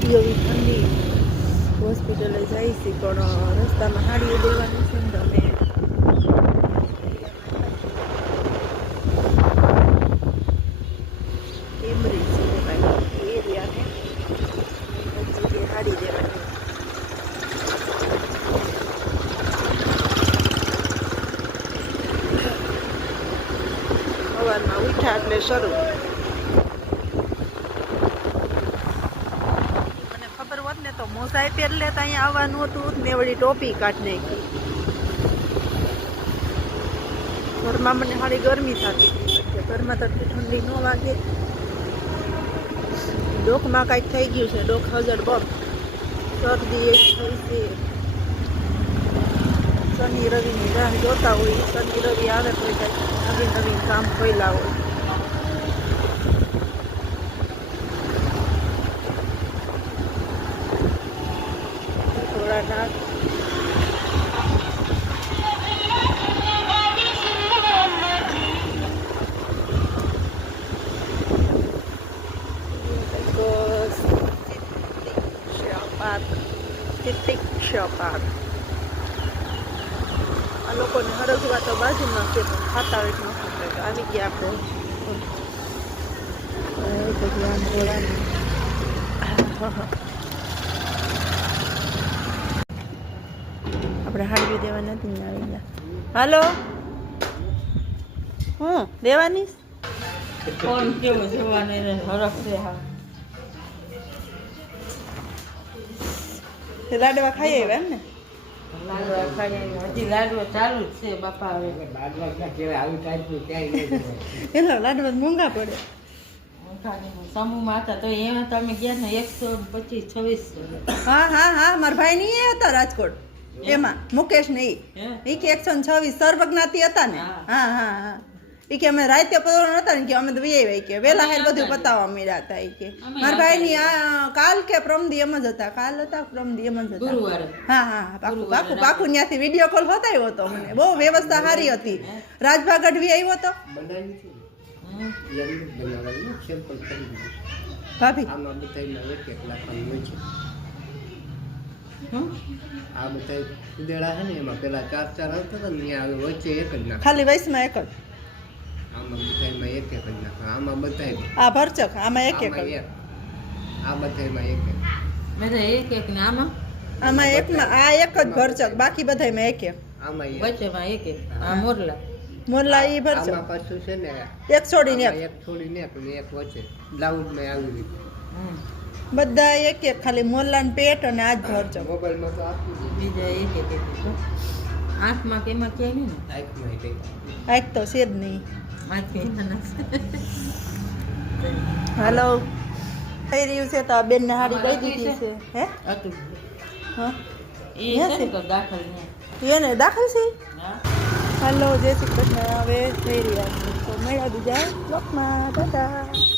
એવી ઠંડી હોસ્પિટલે જાય છે પણ રસ્તામાં હાડીઓ દેવાની છે ને તમે એમરી છે ભાઈ એરિયાને જગ્યાએ હાડી દેવાની સવારમાં ઉઠ્યા એટલે શરૂ તો મોસાઈ પહેરલે તો અહીંયા આવવાનું હતું ને વળી ટોપી કાઢ નાખી ઘરમાં મને સારી ગરમી થતી હતી ઘરમાં તો ઠંડી ન વાગે ડોકમાં કાંઈક થઈ ગયું છે ડોક હજડ બપ શરદી એક થઈ છે શનિ રવિની રાહ જોતા હોય શનિ રવિ આવે તો કાંઈક નવીન નવીન કામ ખોયલા હોય નાક પાર્ક આ લોકોને હરગવા તો બાજુમાં છે પણ ખાતા હોય ન ખાતા તો આવી ગયા આપણે ભગવાન ભોળાને આપણે હાડવી દેવા નથી ને આવી ગયા હાલો હું દેવાની ફોન કેવો જોવાનો એને હરખ છે હા લાડવા ખાઈ આવ્યા એમ ને લાડવા ખાઈ હજી લાડવા ચાલુ જ છે બાપા હવે એના લાડવા મોંઘા પડે સમૂહમાં હતા તો એમાં તમે ગયા ને 125-26 હા હા હા મારા ભાઈ ની એ હતા રાજકોટ એમાં મુકેશ ને ઈ કે 126 સર્વજ્ઞાતિ હતા ને હા હા હા ઈ કે અમે રાતે પતવાનો હતા ને કે અમે તો વી કે વેલા હેર બધું પતાવવા મળ્યા હતા ઈ કે મારા ભાઈ ની આ કાલ કે પ્રમદી એમ જ હતા કાલ હતા પ્રમદી એમ જ હતા ગુરુવારે હા હા પાકું પાકું પાકું ત્યાંથી વિડીયો કોલ હોતાયો હતો મને બહુ વ્યવસ્થા સારી હતી રાજભા ગઢવી આવ્યો હતો ભાભી આ બધા ઉદેડા છે ને એમાં પેલા 4 આવતા ને વચ્ચે એક જ નાખ ખાલી વયસમાં એક જ આમાં બધામાં એક જ નાખ આમાં બધા આ ભરચક આમાં એક એક આ બધામાં એક બધા એક ને આમાં એકમાં આ એક જ ભરચક બાકી બધામાં એક એક આમાં વચ્ચેમાં એક આ મોરલા ઈ ભરચક આમાં પાછું છે ને એક છોડીને એક છોડીને એક વચ્ચે બ્લાઉઝ માં આવી રીતે બધા એક એક ખાલી મોરલા ને પેટ અને આજ ભરચક મોબાઈલમાં તો આપી બીજા એક આંખમાં કે એમાં ક્યાંય નહીં ને આંખ તો છે જ નહીં આંખ હાલો થઈ રહ્યું છે તો આ બેન ને હાડી દઈ દીધી છે હે હતું હા એ છે તો દાખલ ને એને દાખલ છે હા હાલો જય શ્રી કૃષ્ણ હવે થઈ રહ્યા છે તો મળ્યા બીજા બ્લોકમાં ટાટા